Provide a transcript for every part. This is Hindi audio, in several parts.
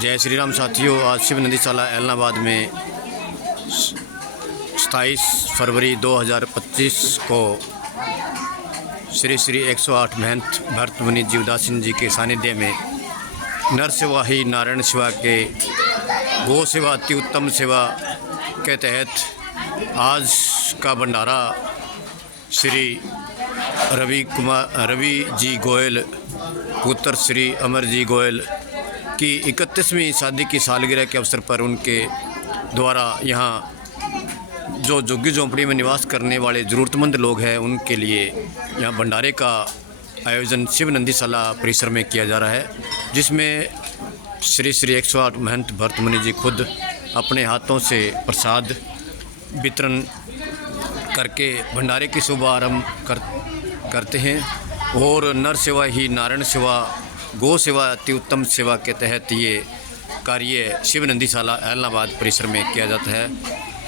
जय श्री राम साथियों। आज शिव नंदीशाला ऐलनाबाद में 27 फरवरी 2025 को श्री श्री 108 महंत भरत मुनि जीवदासन जी के सानिध्य में नर सेवा ही नारायण सेवा के गो सेवा अति उत्तम सेवा के तहत आज का भंडारा श्री रवि जी गोयल पुत्र श्री अमर जी गोयल की 31वीं शादी की सालगिरह के अवसर पर उनके द्वारा यहाँ जो झुग्गी झोंपड़ी में निवास करने वाले ज़रूरतमंद लोग हैं उनके लिए यहाँ भंडारे का आयोजन शिव नंदीशाला परिसर में किया जा रहा है, जिसमें श्री श्री 108 महंत भरत मुनि जी खुद अपने हाथों से प्रसाद वितरण करके भंडारे की शुभारंभ करते हैं। और नर सेवा ही नारायण सेवा गो सेवा अति उत्तम सेवा के तहत ये कार्य शिव नंदीशाला ऐलनाबाद परिसर में किया जाता है।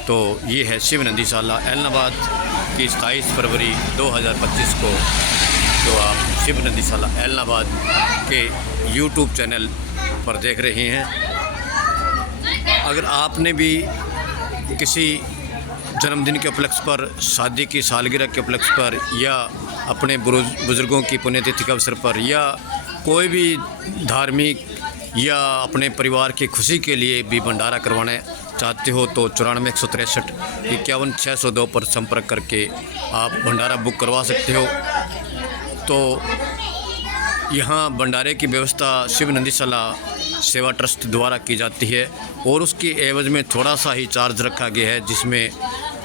तो ये है शिव नंदीशाला ऐलनाबाद की 27 फरवरी 2025 को जो आप शिव नंदीशाला ऐलनाबाद के YouTube चैनल पर देख रहे हैं। अगर आपने भी किसी जन्मदिन के उपलक्ष्य पर, शादी की सालगिरह के उपलक्ष्य पर या अपने बुज़ुर्गों की पुण्यतिथि के अवसर पर या कोई भी धार्मिक या अपने परिवार की खुशी के लिए भी भंडारा करवाना चाहते हो तो 94-163-51-602 पर संपर्क करके आप भंडारा बुक करवा सकते हो। तो यहाँ भंडारे की व्यवस्था शिव नंदीशाला सेवा ट्रस्ट द्वारा की जाती है और उसकी एवज में थोड़ा सा ही चार्ज रखा गया है, जिसमें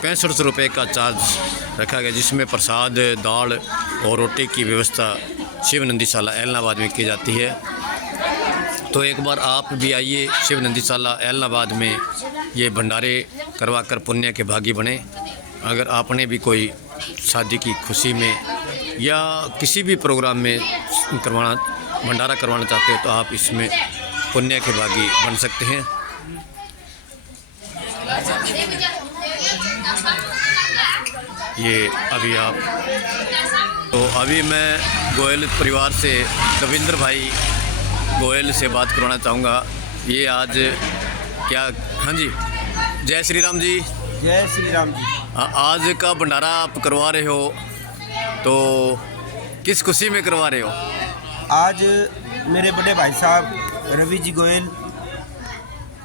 65 रुपये का चार्ज रखा गया, जिसमें प्रसाद, दाल और रोटी की व्यवस्था शिव नंदीशाला ऐलनाबाद में की जाती है। तो एक बार आप भी आइए शिव नंदीशाला ऐलनाबाद में ये भंडारे करवा कर पुण्य के भागी बने। अगर आपने भी कोई शादी की खुशी में या किसी भी प्रोग्राम में भंडारा करवाना चाहते हो तो आप इसमें पुण्य के भागी बन सकते हैं। ये अभी मैं गोयल परिवार से रविंद्र भाई गोयल से बात करवाना चाहूँगा। ये आज क्या, हाँ जी, जय श्री राम जी। जय श्री राम जी। आज का भंडारा आप करवा रहे हो तो किस खुशी में करवा रहे हो? आज मेरे बड़े भाई साहब रवि जी गोयल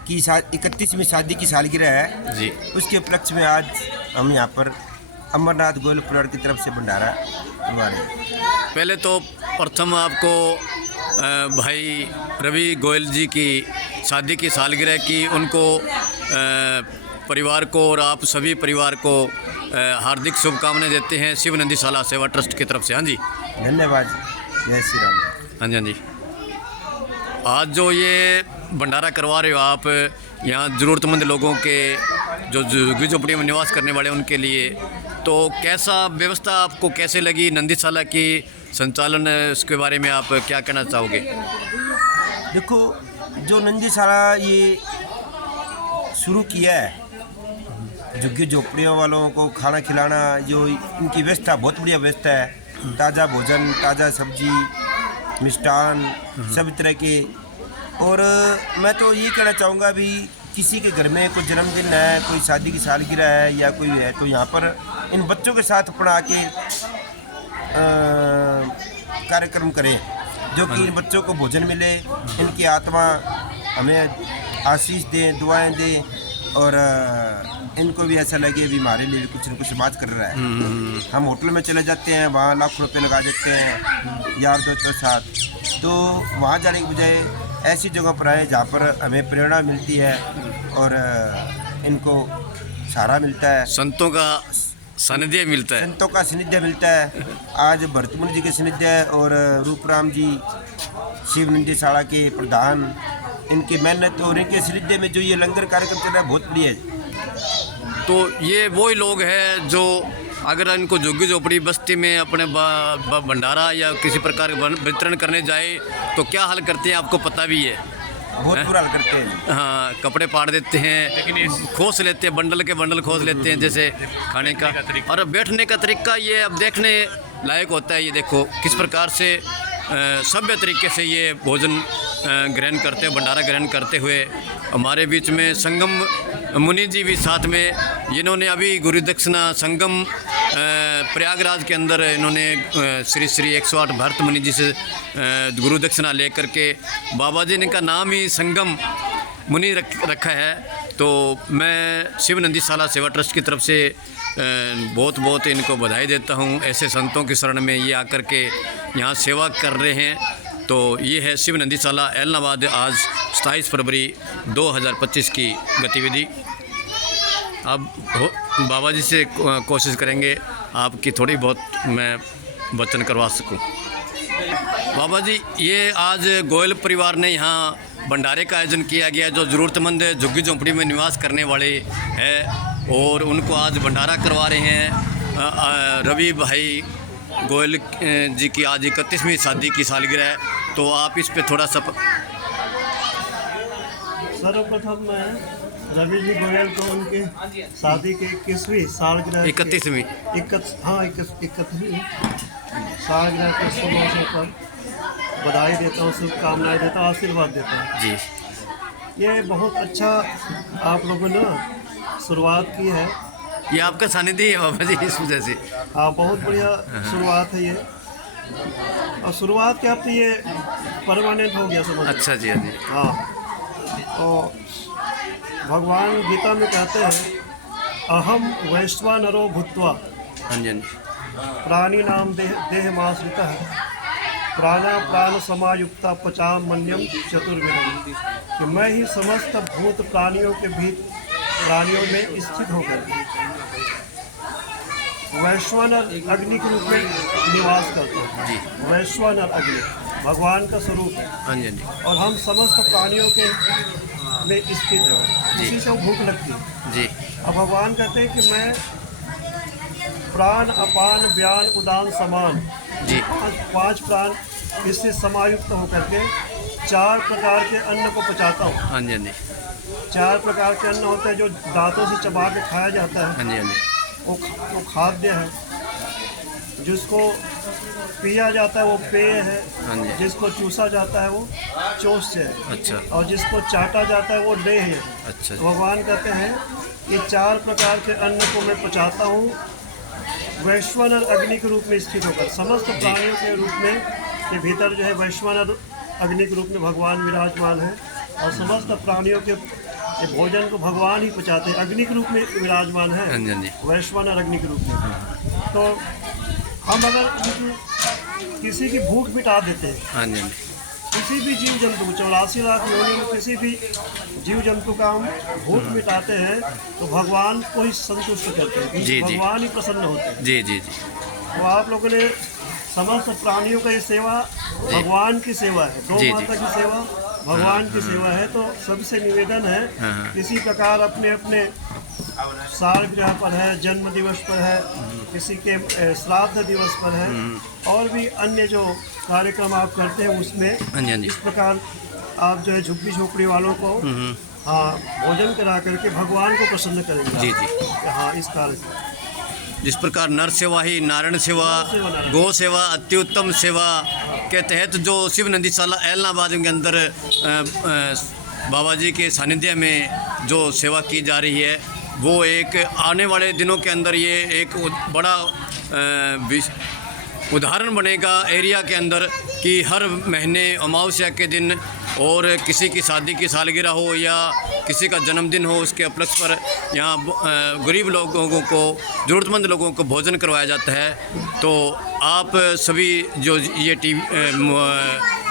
की 31वीं शादी की सालगिरह है जी। उसके उपलक्ष्य में आज हम यहाँ पर अमरनाथ गोयल परिवार की तरफ से भंडारा करवा रहे हैं। पहले तो प्रथम आपको भाई रवि गोयल जी की शादी की सालगिरह की उनको परिवार को और आप सभी परिवार को हार्दिक शुभकामनाएं देते हैं शिव नंदीशाला सेवा ट्रस्ट की तरफ से। हाँ जी, धन्यवाद। जय श्री राम। हाँ जी, हाँ जी। आज जो ये भंडारा करवा रहे हो आप यहाँ ज़रूरतमंद लोगों के जो झुग्गी झोंपड़ी में निवास करने वाले उनके लिए, तो कैसा व्यवस्था आपको कैसे लगी नंदीशाला की संचालन, इसके बारे में आप क्या कहना चाहोगे? देखो, जो नंदीशाला ये शुरू किया है झुग्गी झोपड़ियों वालों को खाना खिलाना, जो इनकी व्यवस्था बहुत बढ़िया व्यवस्था है। ताज़ा भोजन, ताज़ा सब्जी, मिष्ठान, सभी तरह के। और मैं तो ये कहना चाहूँगा भी किसी के घर में कोई जन्मदिन है, कोई शादी की सालगिरह है या कोई है, तो यहाँ पर इन बच्चों के साथ अपना आके कार्यक्रम करें, जो कि इन बच्चों को भोजन मिले, इनकी आत्मा हमें आशीष दें, दुआएं दें और इनको भी ऐसा लगे भी हमारे लिए कुछ न कुछ समाज कर रहा है। हम होटल में चले जाते हैं, वहाँ लाखों रुपये लगा देते हैं यार दोस्त के साथ, तो वहाँ जाने की बजाय ऐसी जगह पर आए जहाँ पर हमें प्रेरणा मिलती है और इनको सहारा मिलता है, संतों का सानिध्य मिलता है। संतों का सानिध्य मिलता है। आज भरत मुनि जी के सानिध्य और रूपराम जी शिव नंदीशाला के प्रधान, इनकी मेहनत और इनके सानिध्य में जो ये लंगर कार्यक्रम चल रहा है बहुत बढ़िया है। तो ये वही लोग हैं जो अगर इनको झुग्गी झोपड़ी बस्ती में अपने भंडारा या किसी प्रकार वितरण करने जाए तो क्या हाल करते हैं, आपको पता भी है। बहुत बुरा हाल करते हैं। हाँ, कपड़े पाड़ देते हैं, खोस लेते हैं, बंडल के बंडल खोस लेते हैं जैसे खाने का। और बैठने का तरीका ये अब देखने लायक होता है। ये देखो किस प्रकार से सभ्य तरीके से ये भोजन ग्रहण करते भंडारा ग्रहण करते हुए हमारे बीच में संगम मुनि जी भी साथ में, इन्होंने अभी गुरु दक्षिणा संगम प्रयागराज के अंदर इन्होंने श्री श्री 108 भरत मुनि जी से गुरु दक्षिणा लेकर के बाबा जी ने का नाम ही संगम मुनि रखा है। तो मैं शिव नंदी साला सेवा ट्रस्ट की तरफ से बहुत बहुत इनको बधाई देता हूँ। ऐसे संतों की शरण में ये आकर के यहाँ सेवा कर रहे हैं। तो ये है शिव नंदी साला ऐलनाबाद आज 27 फरवरी 2025 की गतिविधि। अब बाबा जी से कोशिश करेंगे आपकी थोड़ी बहुत मैं वचन करवा सकूं। बाबा जी, ये आज गोयल परिवार ने यहाँ भंडारे का आयोजन किया गया, जो ज़रूरतमंद झुग्गी झोंपड़ी में निवास करने वाले हैं और उनको आज भंडारा करवा रहे हैं। रवि भाई गोयल जी की आज 31वीं शादी की सालगिरह है, तो आप इस पे थोड़ा सा। सर्वप्रथम मैं रवि जी गोयल को उनकी शादी की 21वीं सालगिरह 31वीं 31वीं सालगिरह के शुभ अवसर पर बधाई देता हूँ, शुभकामनाएं देता हूँ, आशीर्वाद देता हूँ जी। ये बहुत अच्छा आप लोगों ने शुरुआत की है। ये आपका सानिध्य है बाबा जी, इस वजह से। हाँ, बहुत बढ़िया शुरुआत है ये, और शुरुआत क्या अब तो ये परमानेंट हो गया समझ। अच्छा जी, हाँ जी। हाँ, और भगवान गीता में कहते हैं अहम वैश्वानरो भूत्वा हाँ जी, प्राणी नाम देहमाश्रिता है प्राणा प्राण समायुक्ता पचाम मन्यम चतुर्विधम, कि मैं ही समस्त भूत प्राणियों प्राणियों में स्थित होकर वैश्वानर अग्नि के रूप में निवास करता हूँ जी। वैश्वानर अग्नि भगवान का स्वरूप है, हाँ जी, हाँ जी। और हम समस्त प्राणियों के में स्थित है, इसी से वो भूख लगती है जी। अब भगवान कहते हैं कि मैं प्राण अपान व्यान उदान समान जी। पांच प्राण इससे समायुक्त होकर के 4 प्रकार के अन्न को पचाता हूँ। हाँ जी, हाँ जी। 4 प्रकार के अन्न होते हैं जो दांतों से चबा के खाया जाता है, हाँ जी, हाँ जी। वो खाद्य है। जिसको पिया जाता है वो पेय है, हाँ जी। जिसको चूसा जाता है वो चोष्य है, अच्छा, और जिसको चाटा जाता है वो लेह है। अच्छा। तो भगवान कहते हैं कि 4 प्रकार के अन्न को मैं पचाता हूँ वैश्वानर अग्नि के रूप में स्थित होकर। समस्त प्राणियों के रूप में के भीतर जो है वैश्वानर अग्नि के रूप में भगवान विराजमान है, और समस्त प्राणियों के भोजन को भगवान ही पचाते हैं, अग्नि के रूप में विराजमान है, हाँ जी, हाँ जी। वैश्वानर अग्नि के रूप में। तो हम अगर किसी की भूख मिटा देते हैं, हाँ जी, हाँ जी। किसी भी जीव जंतु 84 लाख योनि में किसी भी जीव जंतु का हम भूख मिटाते हैं तो भगवान को ही संतुष्ट करते हैं, जी, जी। भगवान ही प्रसन्न होते हैं। जी, जी, जी। तो आप लोगों ने समस्त प्राणियों का ये सेवा भगवान की सेवा है, गौ जी, माता की सेवा भगवान की सेवा है। तो सबसे निवेदन है, किसी प्रकार अपने अपने सालगिरह पर है, जन्म दिवस पर है, किसी के श्राद्ध दिवस पर है, और भी अन्य जो कार्यक्रम आप करते हैं उसमें हाँ जी, हाँ जी। इस प्रकार आप जो है झुग्गी झोपड़ी वालों को हाँ भोजन करा करके भगवान को प्रसन्न करेंगे। जी, जी। हाँ, इस कार्य से जिस प्रकार नर सेवा ही नारायण सेवा, गौ सेवा अति उत्तम सेवा के तहत जो शिव नंदी साला ऐलनाबाद के अंदर बाबा जी के सानिध्य में जो सेवा की जा रही है, वो एक आने वाले दिनों के अंदर ये एक बड़ा उदाहरण बनेगा एरिया के अंदर कि हर महीने अमावस्या के दिन और किसी की शादी की सालगिरह हो या किसी का जन्मदिन हो, उसके उपलक्ष्य पर यहाँ गरीब लोगों को, ज़रूरतमंद लोगों को भोजन करवाया जाता है। तो आप सभी जो ये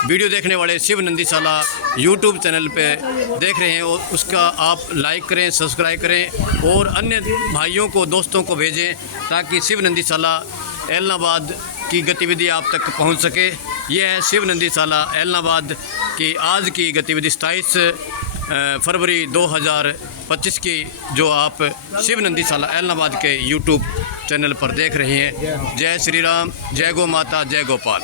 वीडियो देखने वाले शिव नंदी साला यूट्यूब चैनल पे देख रहे हैं, और उसका आप लाइक करें, सब्सक्राइब करें और अन्य भाइयों को, दोस्तों को भेजें, ताकि शिव नंदी साला ऐलनाबाद की गतिविधि आप तक पहुंच सके। यह है शिव नंदी साला ऐलनाबाद की आज की गतिविधि 27 फरवरी 2025 की, जो आप शिव नंदी साला ऐलनाबाद के यूट्यूब चैनल पर देख रहे हैं। जय श्री राम, जय गौ माता, जय गोपाल।